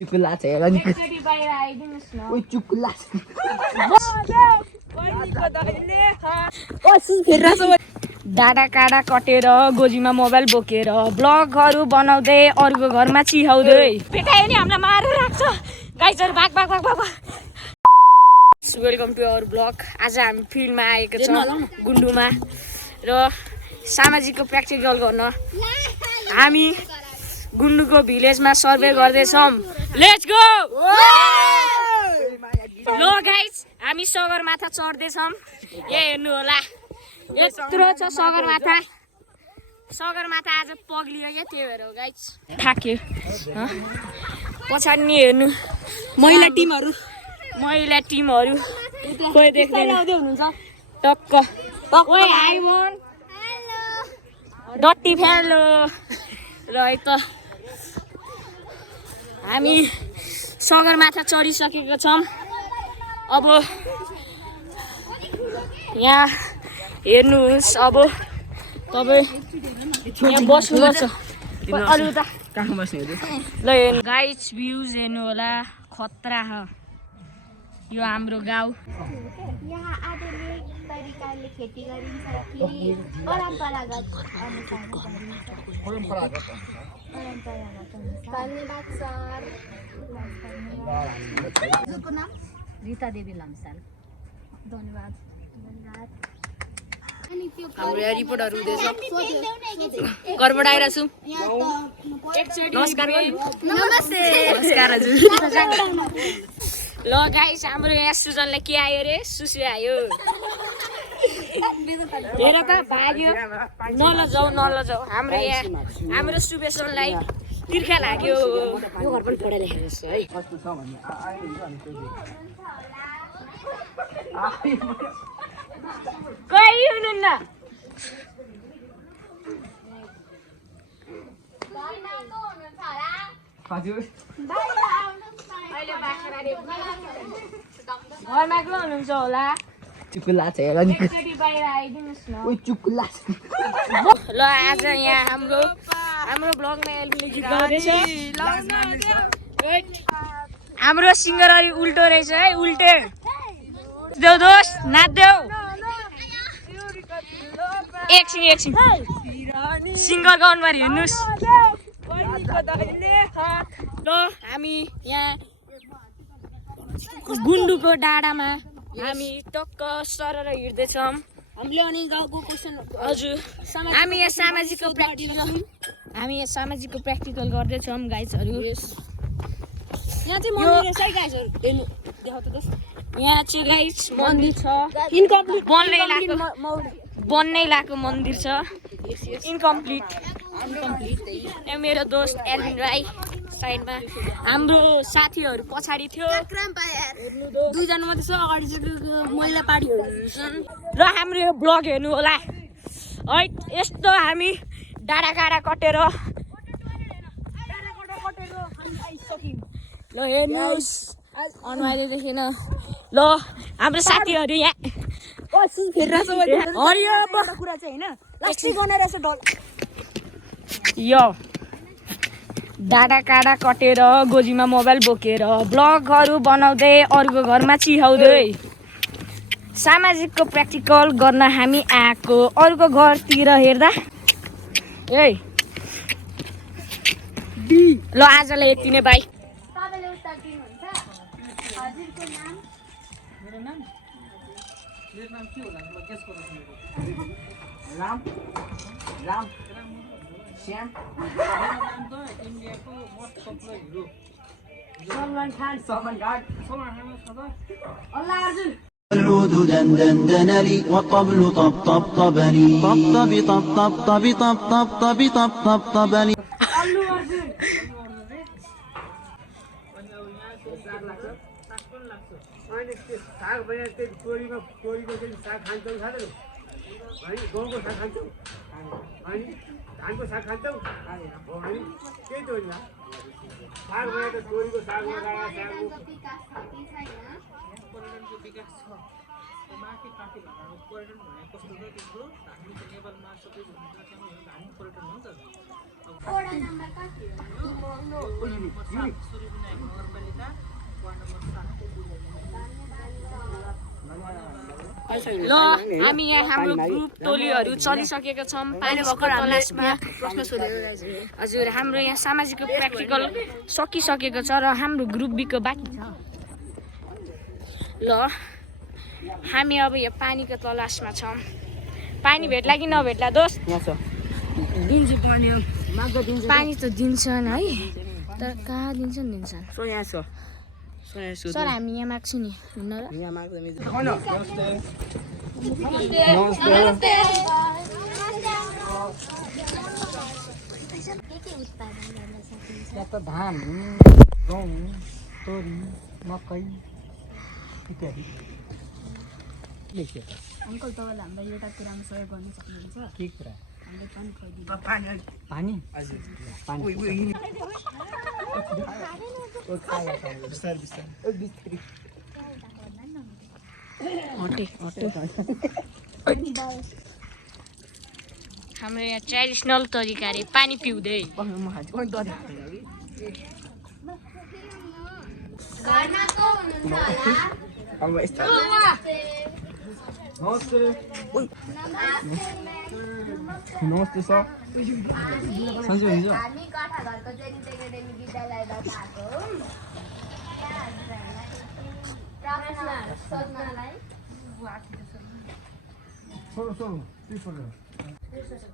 चुकुला छ हेर नि एकचोटी बाहिर आइदिनुस् न ओइ चुकुला छ डाँडा काँडा कटेर गोजीमा मोबाइल बोकेर ब्लगहरू बनाउँदै अरूको घरमा चिहाउँदै पेटायो नि हामीलाई मारेर राख्छ गाइजहरु भाग भाग भाग भाग वेलकम टु आवर ब्लग। आज हामी फिल्डमा आएको छौँ गुन्डुमा र सामाजिकको प्र्याक्टिकल गर्न हामी गुन्डुको भिलेजमा सर्वे गर्दैछौँ। Let's go. लो गाइज हामी सगरमाथा चढ्दैछौँ। यहाँ हेर्नु होला यत्रो छ सगरमाथा। सगरमाथा आज पग्लियो क्या, त्यही भएर हो गाइज। थाक्यो पछाडि नि हेर्नु महिला टिमहरू कोही देख्दैन टक्क। ओइ हाई मन डट्टी फ्यालो रहे त। हामी सगरमाथा चढिसकेको छौँ। अब यहाँ हेर्नुहोस्, अब तपाईँ यहाँ बस्नुपर्छ। अरू त कहाँ बस्ने हो ल हेर्नु गाइज, भ्युज हेर्नु होला, खतरा छ यो हाम्रो गाउँ। यहाँ आधुनिक तरिकाले खेती गरिन्छ कि परम्परागत अनुसार गरिन्छ? परम्परागत अनुसार। धन्यवाद सर। हजुरको नाम? रीता देवी लम्साल। धन्यवाद। हाम्रो यहाँ रिपोर्टहरू हुँदैछ। घरबाट आइरहेको छु। नमस्कार नमस्ते। नमस्कार हजुर। ल गाइस, हाम्रो यहाँ सुजनलाई के आयो रे? सुसु आयो। हेर त भाग्यो। नलजाऊ। हाम्रो यहाँ हाम्रो सुबेसनलाई तिर्खा लाग्यो। यो घर पनि पढा लेखेको छ है। कस्तो छ भन्ने कोही हुनुहुन्न। हजुर घरमा एक्लो हुनुहुन्छ होला। चुकुला छ हेर नि एकचोटि बाहिर आइदिनुहोस् न। ओइ चुकुला छ ल आज यहाँ हाम्रो ब्लगमा एल्बिन गर्दैछ। हाम्रो सिङ्गरहरी उल्टो रहेछ है, उल्टे देऊ दोस्त नाच्देऊ। एकछिन सिङ्गर गाउनबार हेर्नुहोस्। ल हामी यहाँ गुन्डुको डाँडामा हामी टक्क सरर हिँड्दैछौँ। हामीले अनि गाउँको क्वेसन हजुर हामी यहाँ सामाजिकको प्र्याक्टिकल गर्दैछौँ गाइजहरू। यहाँ चाहिँ मन्दिर रहेछ है गाइजहरु, हेर्नु देखाउ त दोस्त। यहाँ चाहिँ गाइज मन्दिर छ, इनकम्प्लिट बन्नै लाको मन्दिर छ। इन्कम्प्लिट। यहाँ मेरो दोस्त एल्बिन राई साइडमा, हाम्रो साथीहरू पछाडि थियो। दुईजना मात्रै छ, अगाडि चाहिँ महिला पार्टीहरू छन्। र हाम्रो यो ब्लग हेर्नु होला है। यस्तो हामी डाँडा काँडा कटेर ल हेर्नुहोस्। अनुहारले देखेन। ल हाम्रो साथीहरू यहाँ कुरा चाहिँ हैन लास्टै गनेर यसो ढल यो डाँडा काँडा कटेर गोजीमा मोबाइल बोकेर ब्लगहरू बनाउँदै अरूको घरमा चिहाउँदै सामाजिकको प्र्याक्टिकल गर्न हामी आएको। अरूको घरतिर हेर्दा ल आजलाई यति नै बाई। तपाईँले उत्तर दिनुहुन्छ? हजुरको नाम? मेरो नाम के होला? गेस गर्नु। राम श्याम। इन्डियाको most popular hero Salman Khan अल्लाह अर्जुन। العود دندن لي والطبل طبطبني طبطبي طبطبطبي طبطبطبي طبطبطبني अल्लु अर्जुन। अनि त्यो साग भने त्यो तोरीको चाहिँ साग खान्छौ खाँदैनौ? अनि गहुँको साग खान्छौ? अनि धानको साग खान्छौ? अनि त्यही त हो नि। साग भने त तोरीको साग लगाएर साग विकास कति छैन? माथि काठी भन्दा पर्यटन भने कस्तो छ तिम्रो हामी त नेपालमा सबैभन्दा धार्मिक पर्यटन हो नि त वडा नम्बर कति हो सूर्यविनायक नगरपालिका वार्ड नम्बर 7 ल हामी यहाँ हाम्रो ग्रुप टोलीहरू चलिसकेका छौँ पानीको तलासमा प्रश्न सोधेको गाइस हजुर हाम्रो यहाँ सामाजिक प्र्याक्टिकल सकिसकेको छ र हाम्रो ग्रुप बीको बाँकी छ ल हामी अब यो पानीको तलासमा छौँ पानी भेट्ला कि नभेट्ला दोस्त दिन्छु पानी माग्दा दिन्छु पानी त दिन्छन् है तर कहाँ दिन्छन् सो यहाँ छ सर हामी यहाँ माग्छु नि हुन्न र यहाँ माग्दा मिल्छ के उत्पादन गर्न सकिन्छ यहाँ त धान गहुँ तोरी मकै इत्यादि अङ्कल तपाईँले हामीलाई एउटा कुरामा सहयोग गर्न सक्नुहुन्छ के कुरा हामीले पानी खुवाइदिनु पानी हाम्रो यहाँ ट्रेडिसनल तरिकाले पानी पिउँदै घरमा को हुनुहुन्छ होला नमस्ते सर हामी कथा घरको जेनिट एकाडेमी विद्यालयबाट आएको हौँ प्रश्न सोध्नलाई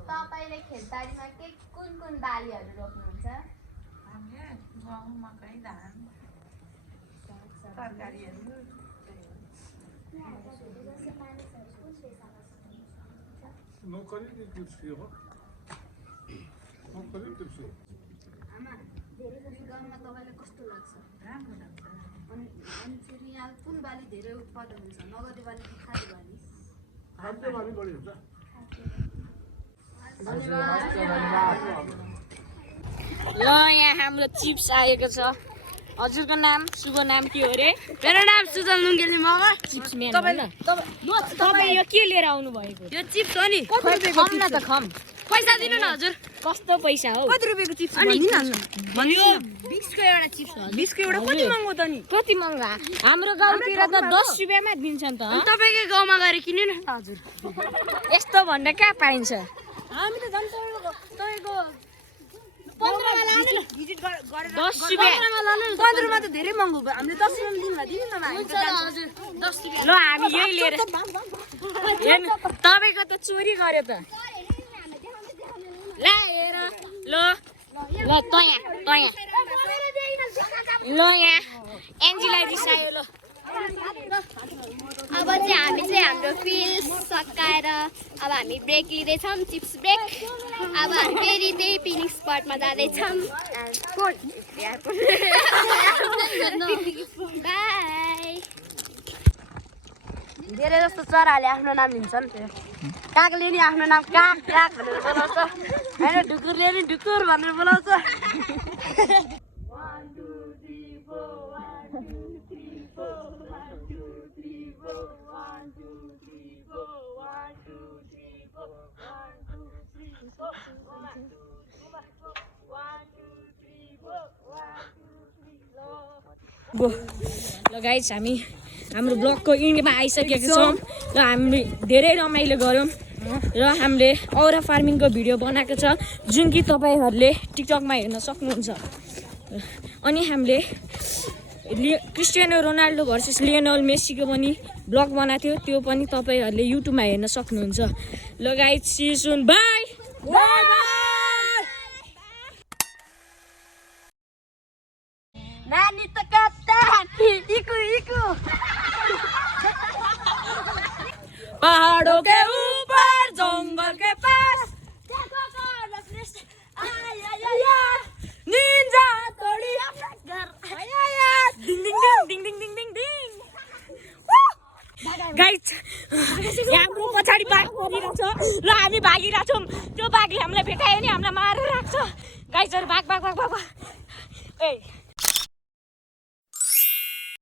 तपाईँले खेतबारीमा कुन बालीहरू रोप्नुहुन्छ आमा धेरै जस्तो गाउँमा तपाईँलाई कस्तो लाग्छ राम्रो लाग्छ अनि फेरि यहाँ कुन बाली धेरै उत्पादन हुन्छ नगदे बाली कि खाद्य बाली ल यहाँ हाम्रो चिप्स आएको छ हजुरको नाम शुभ नाम के हो रे मेरो नाम सुजन लुङ्गेली मगर चिप्स म्यान तपाईँ यो के लिएर आउनु भएको यो चिप्स हो नि खम न त खम पैसा दिनु न हजुर कस्तो पैसा हो कति रुपियाँको चिप्स भन्यो 20 को एउटा चिप्स हो 20 को एउटा कति महँगो त नि कति महँगा हाम्रो गाउँतिर त 10 रुपियाँमा दिन्छन् त तपाईँकै गाउँमा गएर किन्नु न हजुर यस्तो भन्ने कहाँ पाइन्छ हामी त झन् तपाईँको 15 मा लानु न भिजिट गरेर 10 रुपियाँ 15 मा लानु 15 मा त धेरै महँगो भयो हामीले 10 रुपियाँ दिनुला दिनु न हामी त हजुर 10 रुपियाँ ल हामी यही लिएर हेर्नु तपाईँको त चोरी गर्यो त ला हेर ल ल तयाँ ल यहाँ एन्जीलाई रिसायो ल अब चाहिँ हामी चाहिँ हाम्रो फिल्ड सकाएर अब हामी ब्रेक लिँदैछौँ चिप्स ब्रेक अब हामी फेरि त्यही पिकनिक स्पटमा जाँदैछौँ बाई धेरै जस्तो चराले आफ्नो नाम लिन्छन् कागले नि आफ्नो नाम काग काग भनेर बोलाउँछ हैन ढुकुरले नि ढुकुर भनेर बोलाउँछ ल गाइस हामी हाम्रो ब्लगको इन्डमा आइसकेको छौँ र हामीले धेरै रमाइलो गऱ्यौँ र हामीले औरा फार्मिङको भिडियो बनाएको छ जुन कि तपाईँहरूले टिकटकमा हेर्न सक्नुहुन्छ अनि हामीले क्रिस्टियानो रोनाल्डो भर्सेस लियोनल मेसीको पनि ब्लग बनाएको थियो त्यो पनि तपाईँहरूले युट्युबमा हेर्न सक्नुहुन्छ ल guys see you soon bye नानी त कता इकु इकु पहाड़ों के ऊपर जंगल के पास निंजा तोड़ी घर डिंग डिंग डिंग डिंग डिंग डिंग डिंग गाइस हाम्रो पछाडी बाघ परिरहेछ र हामी भागिरहेछौँ त्यो बाघले हामीलाई भेटायो नि हामीलाई मारेर राख्छ गाइसहरु भाग भाग भाग भाग ए